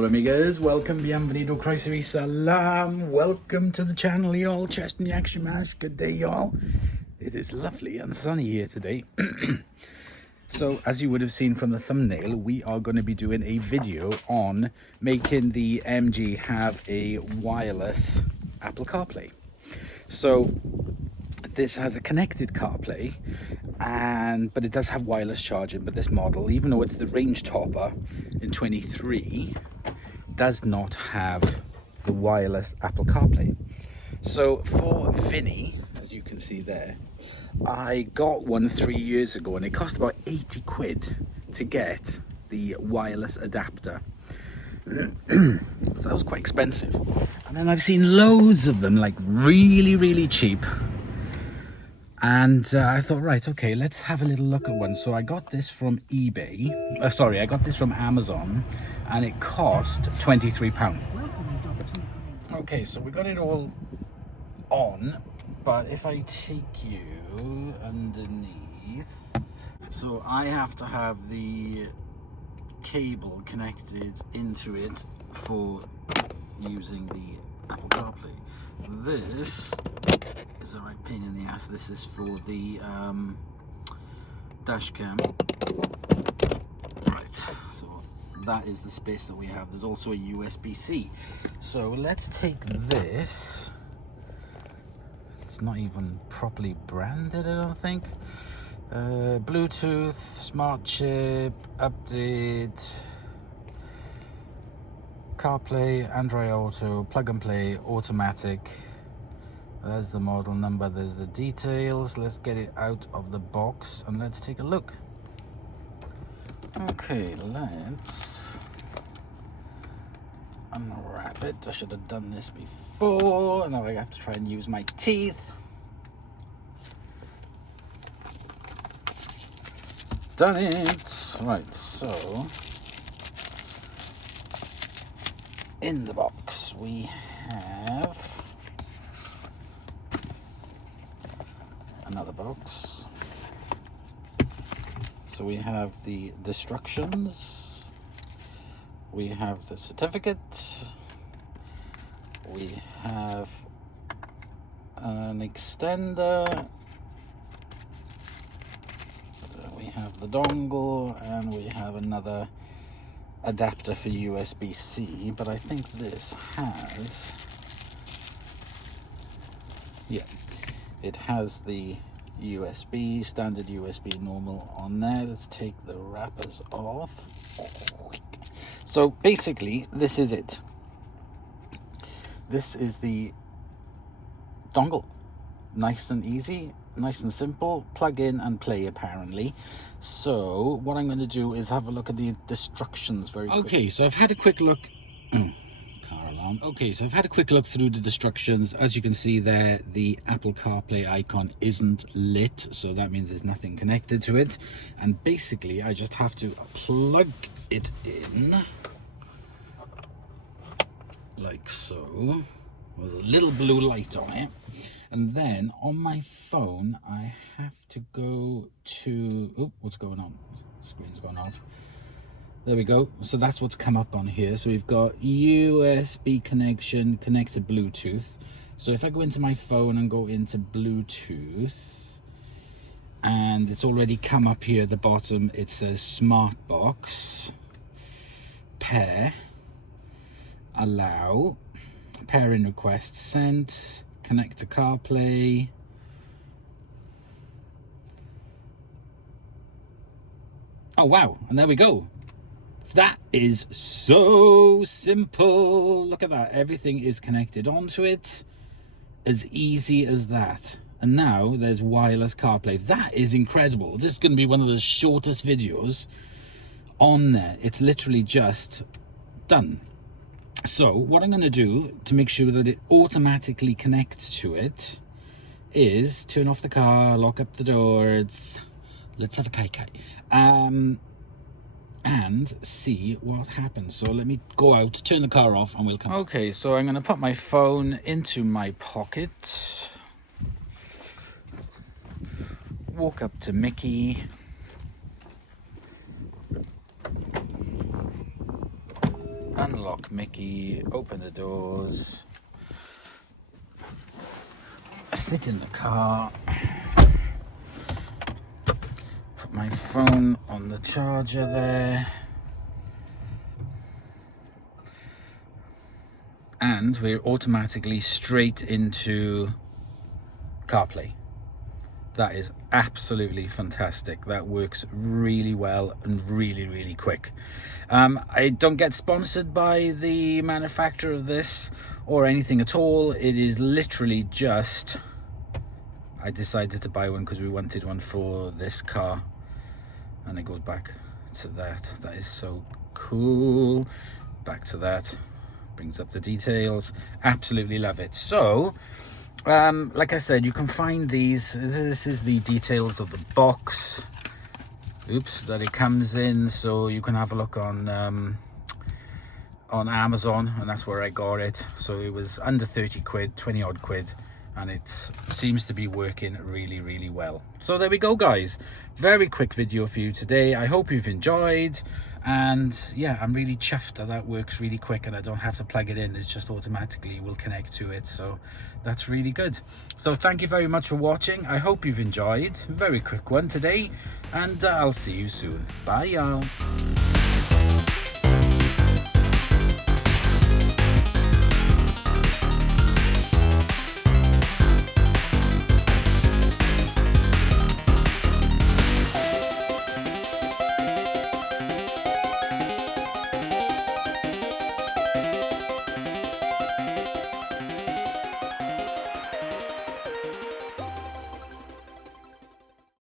Hola amigas, welcome, bienvenido, croeso salam. Welcome to the channel, y'all. Chest and Yakshimash, good day, y'all. It is lovely and sunny here today. So, as you would have seen from the thumbnail, we are going to be doing a video on making the MG have a wireless Apple CarPlay. So, this has a connected CarPlay, but it does have wireless charging. But this model, even though it's the range topper in 23, does not have the wireless Apple CarPlay. So for Vinny, as you can see there, I got one 3 years ago and it cost about 80 quid to get the wireless adapter. So that was quite expensive. And then I've seen loads of them, like really cheap. And I thought, right, okay, let's have a little look at one. So I got this from eBay. I got this from Amazon, and it cost £23. Okay, so we got it all on, but if I take you underneath, so I have to have the cable connected into it for using the Apple CarPlay. This is a right pain in the ass. This is for the dash cam. Right, so that is the space that we have. There's also a USB-C. So let's take this. It's not even properly branded, I don't think. Bluetooth, smart chip, update, CarPlay, Android Auto, plug and play, automatic. There's the model number, there's the details. Let's get it out of the box and let's take a look. Okay, let's unwrap it. I should have done this before. Now I have to try and use my teeth. Done it. Right, so in the box we have another box. So we have the instructions, we have the certificate, we have an extender, we have the dongle, and we have another adapter for USB-C, but I think this has, yeah, it has the USB, standard USB normal on there. Let's take the wrappers off. So basically, this is it. This is the dongle. Nice and easy, nice and simple. Plug in and play, apparently. So what I'm going to do is have a look at the instructions very quickly. Okay, so I've had a quick look. Car alarm. Okay, so I've had a quick look through the instructions. As you can see there, the Apple CarPlay icon isn't lit, so that means there's nothing connected to it. And basically, I just have to plug it in, like so. There's a little blue light on it. And then on my phone, I have to go to... Oh, what's going on? The screen's going off. There we go. So that's what's come up on here. So we've got USB connection, connect to Bluetooth. So if I go into my phone and go into Bluetooth, and it's already come up here at the bottom, it says Smart Box, pair, allow, pairing request sent, connect to CarPlay. Oh wow, and there we go. That is so simple. Look at that. Everything is connected onto it. As easy as that. And now there's wireless CarPlay. That is incredible. This is going to be one of the shortest videos on there. It's literally just done. So what I'm going to do to make sure that it automatically connects to it is turn off the car, lock up the doors. Let's have a kai-kai. And see what happens. So let me go out, turn the car off, and we'll come. Okay, so I'm going to put my phone into my pocket. Walk up to Mickey. unlock Mickey, open the doors, sit in the car, put my phone on the charger there, and we're automatically straight into CarPlay. That is absolutely fantastic. That works really well and really quick. I don't get sponsored by the manufacturer of this or anything at all. It is literally just, I decided to buy one because we wanted one for this car, and it goes back to that. That is so cool. Back to that, brings up the details. Absolutely love it. So like I said, you can find these. This is the details of the box, that it comes in, so you can have a look on Amazon, and that's where I got it. So it was under 30 quid, 20 odd quid, and it seems to be working really well. So there we go, guys. Very quick video for you today. I hope you've enjoyed, and yeah, I'm really chuffed that works really quick and I don't have to plug it in. It's just automatically will connect to it, so that's really good. So thank you very much for watching. I hope you've enjoyed. Very quick one today, and I'll see you soon. Bye, y'all.